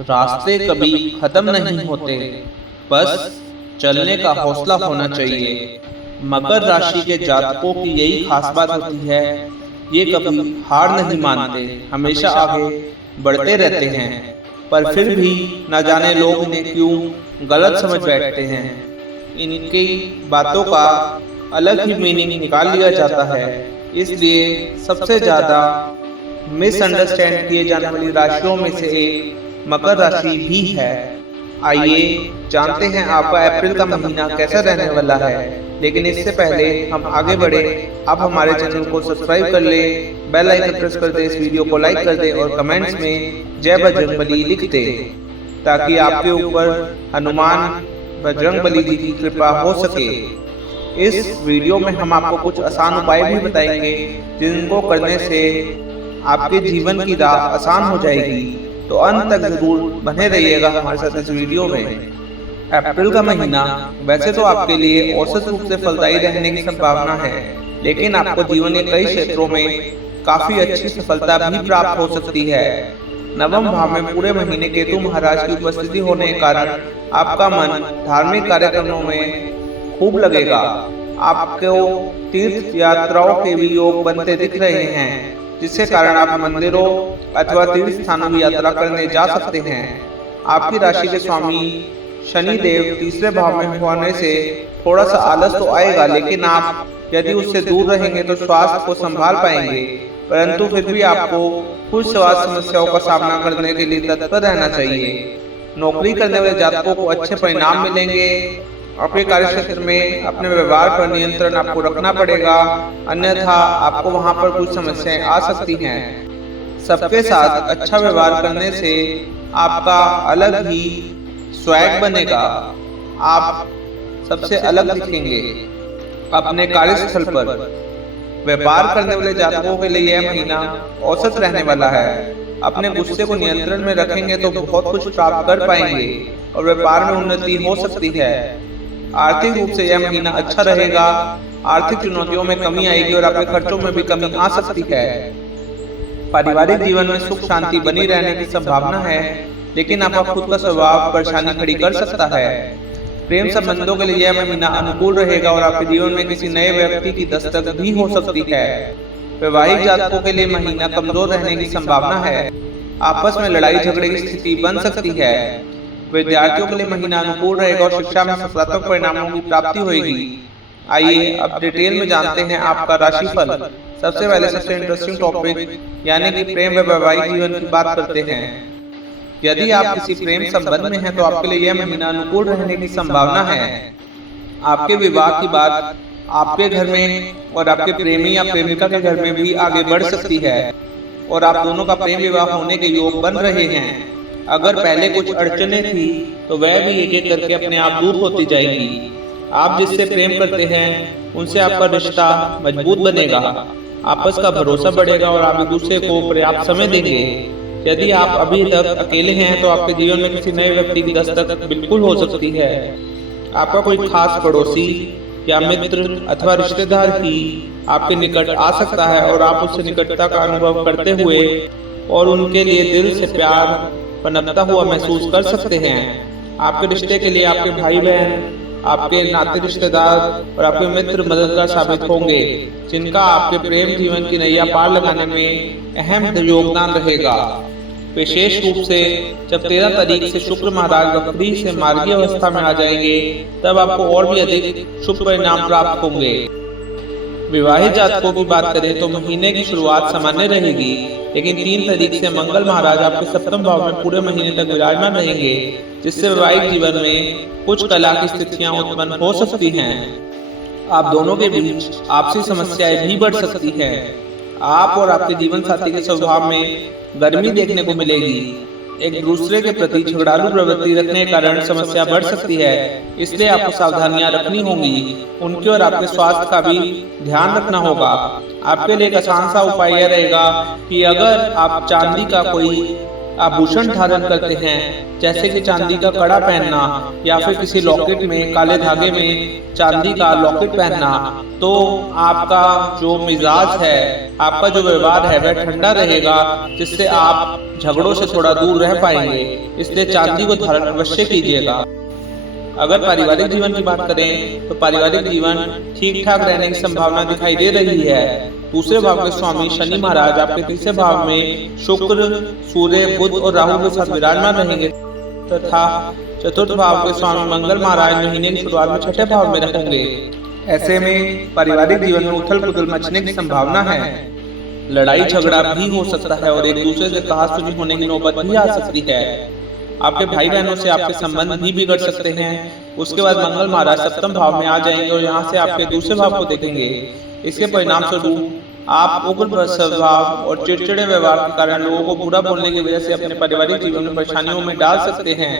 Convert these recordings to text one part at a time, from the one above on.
रास्ते कभी खत्म नहीं होते, बस चलने का हौसला होना चाहिए। मकर राशि के जातकों की यही खास बात होती है, ये कभी हार नहीं मानते, हमेशा आगे बढ़ते रहते हैं। पर फिर भी न जाने लोग इन्हें क्यों गलत समझ बैठते हैं। इनकी बातों का अलग ही मीनिंग निकाल लिया जाता है, इसलिए सबसे ज्यादा मिसअंडरस्टैंड किए जाने वाली राशियों में से एक मकर राशि भी है। आइए जानते हैं आपका अप्रैल का महीना कैसा रहने वाला है। लेकिन इससे पहले हम आगे बढ़े, आप हमारे चैनल को सब्सक्राइब कर ले, बेल आइकन प्रेस कर दे, इस वीडियो को लाइक कर दे और कमेंट्स में जय बजरंगबली लिख दे, ताकि आपके ऊपर हनुमान बजरंगबली जी की कृपा हो सके। इस वीडियो में हम आपको कुछ आसान उपाय भी बताएंगे, जिनको करने से आपके जीवन की राह आसान हो जाएगी। तो अंत तक जरूर बने रहिएगा हमारे साथ इस वीडियो में। अप्रैल का महीना वैसे तो आपके लिए औसत रूप से फलदायी रहने की संभावना है, लेकिन आपको जीवन के कई क्षेत्रों में काफी अच्छी सफलता भी प्राप्त हो सकती है। नवम भाव में पूरे महीने केतु महाराज की उपस्थिति होने के कारण आपका मन धार्मिक कार्यक्रमों में खूब लगेगा। आपको तीर्थ यात्राओं के भी योग बनते दिख रहे हैं, जिसके कारण आप मंदिरों अथवा तीर्थ स्थानों की यात्रा करने जा सकते हैं। आपकी राशि के स्वामी शनि देव तीसरे भाव में होने से थोड़ा सा आलस तो आएगा, लेकिन आप यदि उससे दूर रहेंगे तो स्वास्थ्य को संभाल पाएंगे। परंतु फिर भी आपको कुछ स्वास्थ्य समस्याओं का सामना करने के लिए तत्पर रहना चाहिए। नौकरी करने वाले जातकों को अच्छे परिणाम मिलेंगे। अपने कार्यक्षेत्र में अपने व्यवहार पर नियंत्रण आपको रखना पड़ेगा, अन्यथा आपको वहां पर कुछ समस्याएं आ सकती हैं। सबके साथ अच्छा व्यवहार करने से आपका अलग ही स्वैग बनेगा, आप सबसे अलग दिखेंगे अपने कार्यस्थल पर। व्यापार करने वाले जातकों के लिए यह महीना औसत रहने वाला है। अपने गुस्से को नियंत्रण में रखेंगे तो बहुत कुछ प्राप्त कर पाएंगे और व्यापार में उन्नति हो सकती है। आर्थिक रूप से यह महीना अच्छा रहेगा। आर्थिक चुनौतियों में कमी आएगी और आपके खर्चों में भी कमी आ सकती है। पारिवारिक जीवन में सुख शांति बनी रहने की संभावना है, लेकिन आपका खुद का स्वभाव परेशानी खड़ी कर सकता है। प्रेम संबंधों के लिए यह महीना अनुकूल रहेगा और आपके जीवन में किसी नए व्यक्ति की दस्तक भी हो सकती है। वैवाहिक जातकों के लिए महीना कमजोर रहने की संभावना है। आपस में लड़ाई झगड़े की स्थिति बन सकती है। विद्यार्थियों के लिए महीना अनुकूल रहेगा और शिक्षा में सकारात्मक परिणामों की प्राप्ति होगी। आइए अब डिटेल में जानते हैं आपका राशिफल। सबसे पहले सबसे इंटरेस्टिंग टॉपिक यानी कि प्रेम व वैवाहिक जीवन की बात करते हैं। यदि आप किसी प्रेम संबंध में हैं तो आपके लिए यह महीना अनुकूल रहने की संभावना है। आपके विवाह की बात आपके घर में और आपके प्रेमी या प्रेमिका के घर में भी आगे बढ़ सकती है और आप दोनों का प्रेम विवाह होने के योग बन रहे हैं। अगर पहले कुछ अड़चने थी तो वह भी एक एक करके अपने आप दूर होती जाएंगी। आप जिससे प्रेम करते हैं उनसे आपका रिश्ता मजबूत बनेगा, आपस का भरोसा बढ़ेगा और आप एक दूसरे को पर्याप्त समय देंगे। यदि आप अभी तक अकेले हैं तो आपके जीवन में किसी नए व्यक्ति की दस्तक बिल्कुल हो सकती है। आपका कोई खास पड़ोसी या मित्र अथवा रिश्तेदार ही आपके निकट आ सकता है और आप उससे निकटता का अनुभव करते हुए और उनके लिए दिल से प्यार पनपता हुआ महसूस कर सकते हैं। आपके रिश्ते के लिए आपके भाई बहन, आपके नाते रिश्तेदार और आपके मित्र मददगार साबित होंगे, जिनका आपके प्रेम जीवन की नैया पार लगाने में अहम योगदान रहेगा। विशेष रूप से जब 13 तारीख से शुक्र महाराज वक्री से मार्गीय अवस्था में आ जाएंगे, तब आपको और भी अधिक शुभ परिणाम प्राप्त होंगे। विवाहित जातकों की बात करें तो महीने की शुरुआत सामान्य रहेगी, लेकिन 3 तारीख से मंगल महाराज आपके सप्तम भाव में पूरे महीने तक विराजमान रहेंगे, जिससे वैवाहिक जीवन में कुछ कला की स्थितियां उत्पन्न हो सकती हैं। आप दोनों के बीच आपसी समस्याएं भी बढ़ सकती हैं। आप और आपके जीवन साथी के स्वभाव में गर्मी देखने को मिलेगी। एक दूसरे के प्रति झगड़ालू प्रवृत्ति रखने के कारण समस्या बढ़ सकती है, इसलिए आपको सावधानियां रखनी होंगी। उनके और आपके स्वास्थ्य का भी ध्यान रखना होगा। आपके लिए एक आसान सा उपाय यह रहेगा कि अगर आप चांदी का कोई आभूषण धारण करते हैं, जैसे कि चांदी का कड़ा पहनना या फिर किसी लॉकेट में काले धागे में चांदी का लॉकेट पहनना, तो आपका जो मिजाज है, आपका जो व्यवहार है वह ठंडा रहेगा, जिससे आप झगड़ों से थोड़ा दूर रह पाएंगे। इसलिए चांदी को धारण अवश्य कीजिएगा। अगर पारिवारिक जीवन की बात करें तो पारिवारिक जीवन ठीक ठाक रहने की संभावना दिखाई दे रही है। दूसरे भाव के स्वामी शनि महाराज आपके तीसरे भाव में शुक्र, सूर्य, बुध और राहु के साथ विराजमान रहेंगे तथा चतुर्थ भाव के स्वामी मंगल महाराज महीने की शुरुआत में छठे भाव में रहेंगे। ऐसे में पारिवारिक जीवन में उथल पुथल मचने की संभावना है। लड़ाई झगड़ा भी हो सकता है और एक दूसरे से कहासुनी होने की नौबत भी आ सकती है। आपके भाई बहनों से आपके संबंध भी बिगड़ सकते हैं। उसके बाद मंगल महाराज सप्तम भाव में आ जाएंगे और यहाँ से आपके दूसरे भाव को देखेंगे। इसके परिणाम स्वरूप आप उग्र स्वभाव और चिड़चिड़े व्यवहार के कारण लोगों को बुरा बोलने की वजह से अपने पारिवारिक जीवन में परेशानियों में डाल सकते हैं।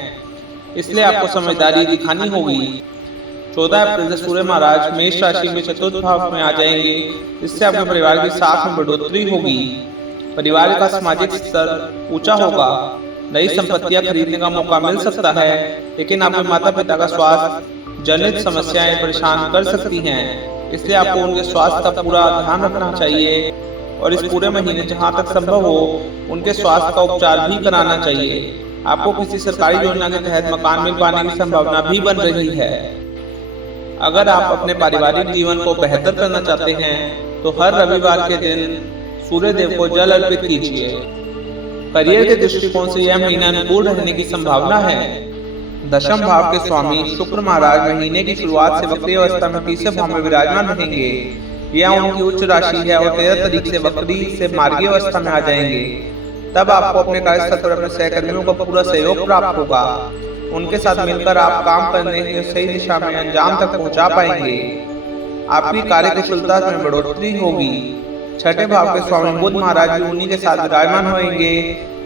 इसलिए आपको समझदारी दिखानी होगी। 14 अप्रैल से सूर्य महाराज मेष राशि में चतुर्थ भाव में आ जाएंगे। इससे आपके परिवार की साख में बढ़ोतरी होगी। परिवार का सामाजिक स्तर ऊंचा होगा। नई संपत्तियां खरीदने का मौका मिल सकता है, लेकिन आपके माता पिता का स्वास्थ्य जनित समस्याएं परेशान कर सकती हैं। इसलिए आपको उनके स्वास्थ्य का पूरा ध्यान रखना चाहिए और इस पूरे महीने जहां तक संभव हो उनके स्वास्थ्य का उपचार भी कराना चाहिए। आपको किसी सरकारी योजना के तहत मकान मिल पाने की संभावना भी बन रही है। अगर आप अपने पारिवारिक जीवन को बेहतर करना चाहते हैं तो हर रविवार के दिन सूर्य देव को जल अर्पित कीजिए। करियर के दृष्टिकोण से यह महीना अनुकूल रहने की संभावना है। दशम भाव के स्वामी शुक्र महाराज महीने की शुरुआत से वक्री अवस्था में तीसरे भाव में विराजमान रहेंगे। यह उनकी उच्च राशि है और 13 तारीख से वक्री से मार्गीय अवस्था में आ जाएंगे। तब आपको अपने कार्यस्थल पर अपने सहकर्मियों का पूरा सहयोग प्राप्त होगा। उनके साथ मिलकर आप काम करने के सही दिशा में अंजाम तक पहुंचा पाएंगे। आपकी कार्यकुशलता में बढ़ोतरी होगी। छठे भाव के स्वामी बुध महाराज भी उन्हीं के साथ विराजमान होंगे,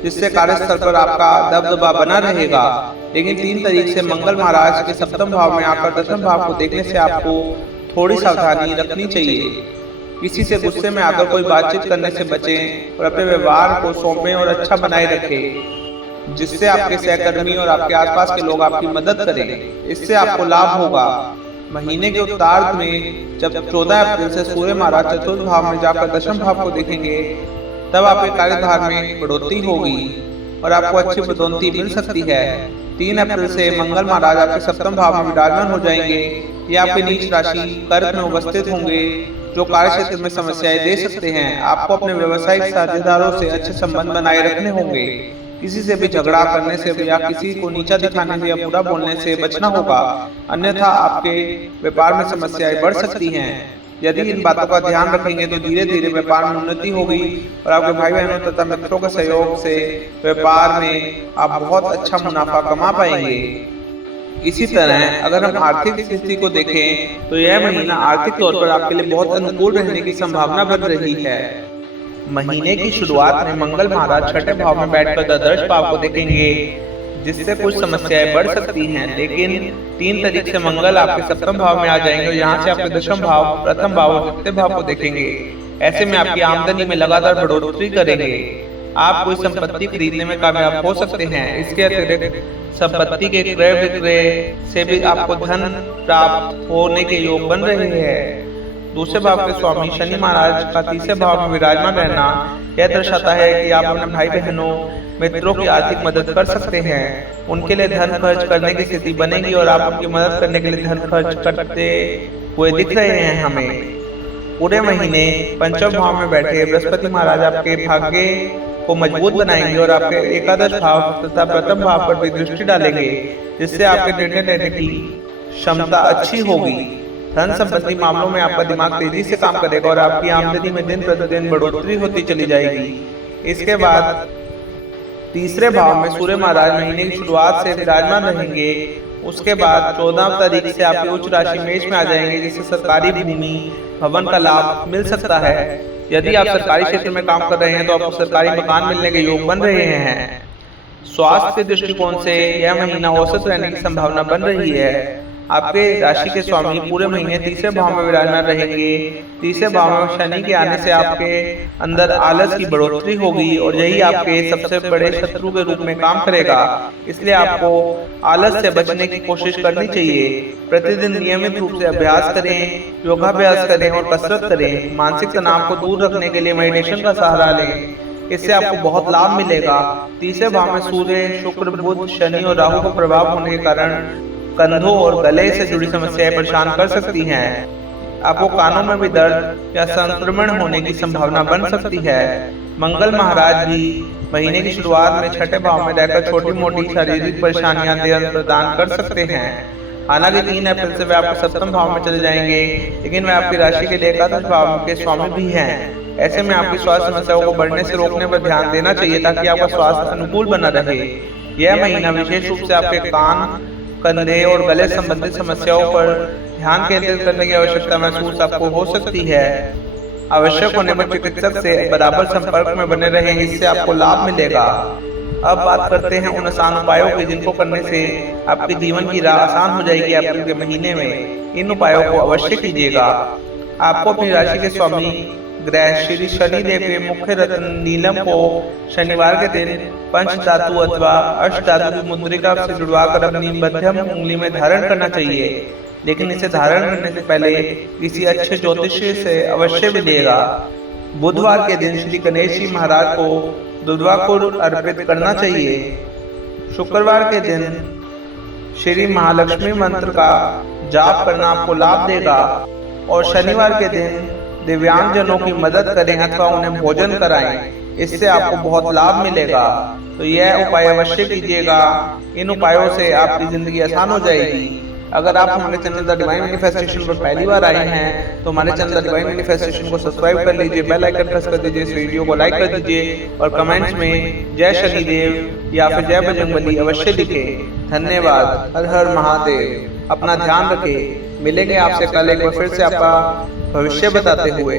जिससे कार्यस्थल पर आपका दबदबा बना रहेगा। लेकिन 3 तारीख से मंगल महाराज के सप्तम भाव में आकर दशम भाव को देखने से आपको थोड़ी सावधानी रखनी चाहिए। किसी से गुस्से में आकर कोई बातचीत करने से बचें और अपने व्यवहार को सौंपें और अच्छा बनाए रखें, जिससे आपके सहकर्मी और आपके आसपास के लोग आपकी मदद करें। इससे आपको लाभ होगा। महीने के उत्तरार्ध में जब 14 अप्रैल से सूर्य महाराज चतुर्थ भाव में जाकर दशम भाव को देखेंगे, तब आपके कार्यभार में बढ़ोतरी होगी और आपको अच्छी पदोन्नति मिल सकती है। 3 अप्रैल से मंगल महाराज आपके सप्तम भाव में विराजमान हो जाएंगे। ये आपकी नीच राशि कर्क में उपस्थित होंगे, जो कार्य क्षेत्र में समस्याएं दे सकते हैं। आपको अपने व्यवसायिक साझेदारों से अच्छे संबंध बनाए रखने होंगे। किसी से भी झगड़ा करने से या किसी को नीचा दिखाने से या बुरा बोलने से बचना होगा, अन्यथा आपके व्यापार में समस्याएं बढ़ सकती हैं। यदि इन बातों का ध्यान रखेंगे तो धीरे धीरे व्यापार में उन्नति होगी और आपके भाई बहनों तथा मित्रों के सहयोग से व्यापार में आप बहुत अच्छा मुनाफा कमा पाएंगे। इसी तरह अगर हम आर्थिक स्थिति को देखें तो यह महीना आर्थिक तौर पर आपके लिए बहुत अनुकूल रहने की संभावना बन रही है। महीने की शुरुआत में मंगल महाराज छठे भाव में बैठकर द्वादश भाव को देखेंगे, जिससे कुछ समस्याएं बढ़ सकती हैं। लेकिन 3 तारीख से मंगल आपके सप्तम भाव में आ जाएंगे और यहाँ से आपके दशम भाव, प्रथम भाव और तृतीय भाव को देखेंगे। ऐसे में आपकी आमदनी में लगातार बढ़ोतरी करेंगे। आप कोई संपत्ति खरीदने में कामयाब हो सकते हैं। इसके अतिरिक्त संपत्ति के क्रय विक्रय से भी आपको धन प्राप्त होने के योग बन रहे हैं। दूसरे भाव के स्वामी शनि महाराज का तीसरे भाव में विराजमान रहना यह दर्शाता है कि आप अपने भाई बहनों मित्रों की आर्थिक मदद कर सकते हैं। उनके लिए धन खर्च करने की स्थिति बनेगी और आप उनकी मदद करने के लिए धन खर्च करते हुए दिख रहे हैं। हमें पूरे महीने पंचम भाव में बैठे बृहस्पति महाराज आपके भाग्य को मजबूत बनाएंगे और आपके एकादश भाव तथा प्रथम भाव पर भी दृष्टि डालेंगे, जिससे आपके निर्णय लेने की क्षमता अच्छी होगी। धन संबंधी मामलों में आपका दिमाग तेजी से काम करेगा और आपकी आमदनी में दिन प्रतिदिन बढ़ोतरी होती चली जाएगी। इसके बाद तीसरे भाव में सूर्य महाराज महीने की शुरुआत से विराजमान रहेंगे। उसके बाद 14 तारीख से आपकी उच्च राशि मेष में आ जाएंगे, जिससे सरकारी भूमि भवन का लाभ मिल सकता है। यदि आप सरकारी क्षेत्र में काम कर रहे हैं तो आपको सरकारी मकान मिलने के योग बन रहे हैं। स्वास्थ्य के दृष्टिकोण से यह महीना औसत रहने की संभावना बन रही है। आपके राशि के स्वामी पूरे महीने तीसरे भाव में विराजमान रहेंगे। तीसरे भाव में शनि के आने से आपके अंदर आलस की बढ़ोतरी होगी और यही आपके सबसे बड़े शत्रु के रूप में काम करेगा। इसलिए आपको आलस से बचने की कोशिश करनी चाहिए। प्रतिदिन नियमित रूप से अभ्यास करें, योगाभ्यास करें और कसरत करें। मानसिक तनाव को दूर रखने के लिए मेडिटेशन का सहारा लें, इससे आपको बहुत लाभ मिलेगा। तीसरे भाव में सूर्य, शुक्र, बुध, शनि और राहु का प्रभाव होने के कारण कंधों और गले से जुड़ी समस्याएं परेशान कर सकती हैं। आपको कानों में भी दर्द या संक्रमण होने की संभावना बन सकती है। मंगल महाराज भी महीने की शुरुआत में छठे भाव में रहकर छोटी मोटी शारीरिक परेशानियां प्रदान कर सकते हैं। हालांकि 3 अप्रैल से वे आपके सप्तम भाव में चले जाएंगे, लेकिन वे आपकी राशि के लिए एकादश भाव के स्वामी भी हैं। ऐसे में आपकी स्वास्थ्य समस्याओं को बढ़ने से रोकने पर ध्यान देना चाहिए ताकि आपका स्वास्थ्य अनुकूल बना रहे। यह महीना विशेष रूप से आपके कान, कंधे और गले संबंधित समस्याओं पर ध्यान केंद्रित करने की आवश्यकता महसूस आपको हो सकती है। आवश्यक होने पर चिकित्सक से बराबर संपर्क में बने रहें, इससे आपको लाभ मिलेगा। अब बात करते हैं उन आसान उपायों की जिनको करने से आपके जीवन की राह आसान हो जाएगी। अप्रैल के महीने में इन उपायों को अवश्य कीजिएगा। आपको अपनी राशि के स्वामी ग्रह श्री शनि देव के मुख्य रत्न नीलम को शनिवार के दिन पंच धातु अथवा अष्ट धातु की मुद्रिका से जुड़वाकर अपनी मध्यम उंगली में धारण करना चाहिए, लेकिन इसे धारण करने से पहले किसी अच्छे ज्योतिषी से अवश्य मिलिएगा। बुधवार के दिन श्री गणेश जी महाराज को दुर्वाकुर अर्पित करना चाहिए। शुक्रवार के दिन श्री महालक्ष्मी मंत्र का जाप करना आपको लाभ देगा और शनिवार के दिन दिव्यांगजनों की मदद करें अथवा उन्हें भोजन कराएं, इससे आपको बहुत लाभ मिलेगा। तो यह उपाय अवश्य कीजिएगा। इन उपायों से आपकी जिंदगी आसान हो जाएगी। अगर आप हमारे चैनल द डिवाइन मैनिफेस्टेशन पर पहली बार आए हैं तो हमारे चैनल द डिवाइन मैनिफेस्टेशन को सब्सक्राइब कर लीजिए, बेल आइकन प्रेस कर दीजिए, इस वीडियो को लाइक कर दीजिए और कमेंट्स में जय शनिदेव या फिर जय बजरंगबली अवश्य लिखें। धन्यवाद। हर हर महादेव। अपना ध्यान रखें। मिलेंगे आपसे कल एक बार फिर से आपका भविष्य बताते हुए।